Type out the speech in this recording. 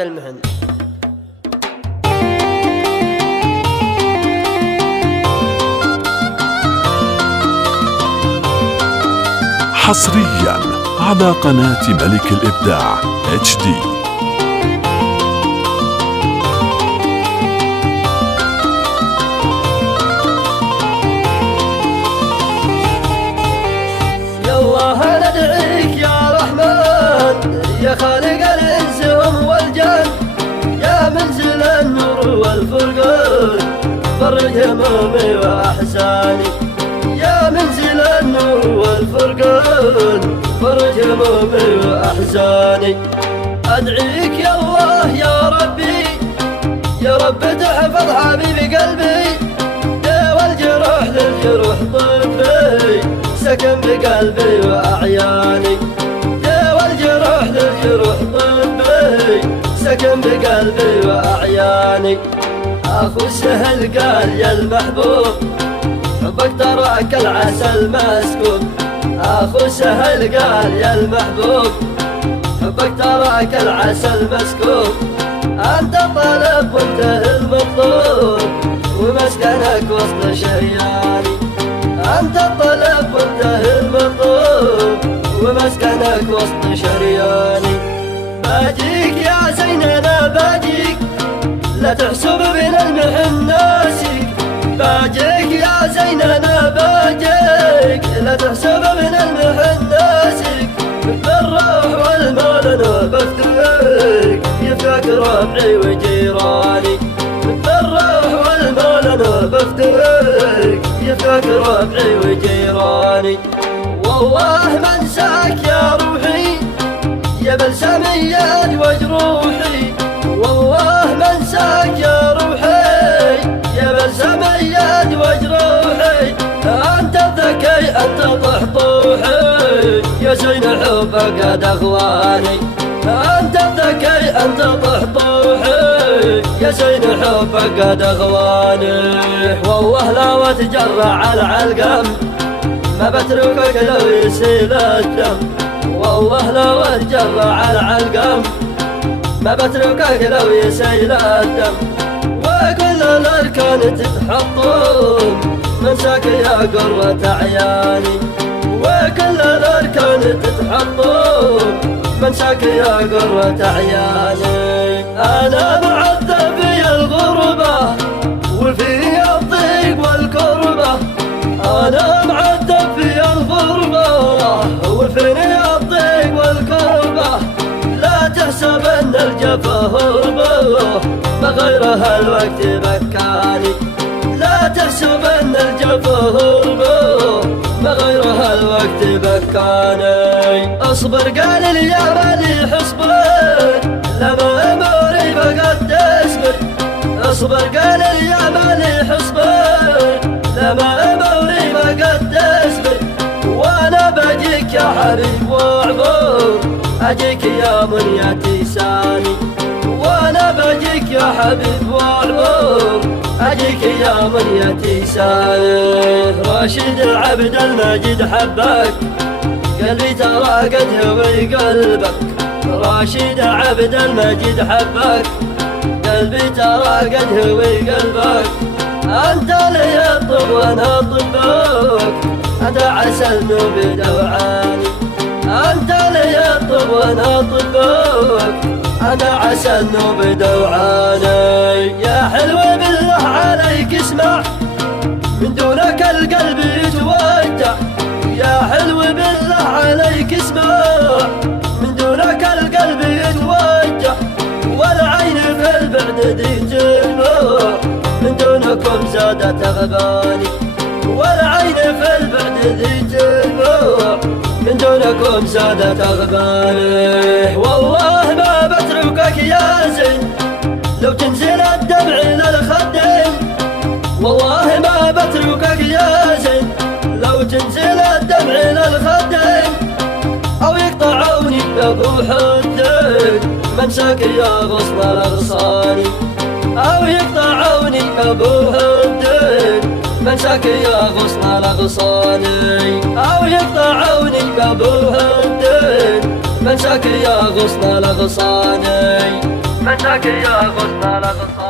المهن. حصريا على قناة ملك الإبداع HD. يا الله ندعيك يا رحمن يا خالق الإنس والجن، يا منزل النور والفرقان فرج همومي وأحزاني، يا منزل النور والفرقان فرج همومي وأحزاني. أدعيك يا الله يا ربي يا رب تحفظ حبيبي قلبي، والجروح للجروح طبي سكن بقلبي وأعياني، والجروح للجروح طبي سكن بقلبي وأعياني. أخو سهل قال يا المحبوب حبك تراك العسل مسكوب، أخو سهل قال يا المحبوب حبك تراك العسل مسكوب. أنت طالب وانت المطلوب ومسكنك وسط شرياني، أنت طالب وانت المطلوب ومسكنك وسط شرياني. باجيك يا زين أنا باجيك لا تحسب من المحن ناسك، باجيك يا زين أنا باجيك لا تحسب من المحن ناسك. بالروح والمال أنا بفتك يفداك ربعي وجيراني، بالروح والمال أنا بفتك يفداك ربعي وجيراني. والله ما انساك يا روحي يا بلسم يد وجروحي، والله ما انساك يا روحي يا بلسم يد وجروحي. انت الذكي انت طحطوحي يا زين حبك قد اغواني، انت الذكي انت طحطوحي يا زين حبك قد اغواني. والله لا وتجرع على العلقم ما بتركك لو يسيل الدم، والله لو اتجرع على العلقم ما بتركك لو يسيل الدم. وكل الاركان تتحطم منساك يا قرة عياني، وكل الاركان تتحطم منساك يا قرة عياني. انا معذب في الغربة وفي الضيق والكربة، انا معذب في الغربة وفي الضيق والكربة. لا تحسب ان الجفا هربة بغيرها الوقت بكاني، لا تحسب ان الجفا هربة بغيرها الوقت بكاني. اصبر قال لي يا مالي حصبر لما اموري فقد تصبر، اصبر قال لي يا مالي حصبر لما اموري فقد تصبر. وانا بجيك يا حبيب واعبر اجيك يا منيتي ساني، وانا بجيك يا حبيب واعبر اجيك يا منيتي ساني. راشد عبد المجيد حبك قلبي ترى قد هوي قلبك، راشد عبد المجيد حبك قلبي ترى قد هوي قلبك. انت لي الطب وانا طبك انت عسل نوبي دوعاني، انت لي الطب وانا طبك انا عسل نوبي دوعاني. يا حلو بالله عليك اسمع من دونك القلب يتوجع، يا حلو بالله عليك اسمع من دونك القلب يتوجع. والعين في البعد ذي تدمع من دونكم زادت اغباني، والعين في البعد ذي تدمع من دونكم زادت اغباني. والله ما بتركك يا زين لو تنزل الدمع للخدين، والله ما بتركك يا زين لو تنزل الدمع للخدين. او يقطعوني بروح الدين منساك يا غصن الاغصاني، او يقطعوني بروح الدين منساك يا غصن الاغصاني، او يقطعوني بروح الدين منساك يا غصن الاغصاني. عندك يا غصن الأقصى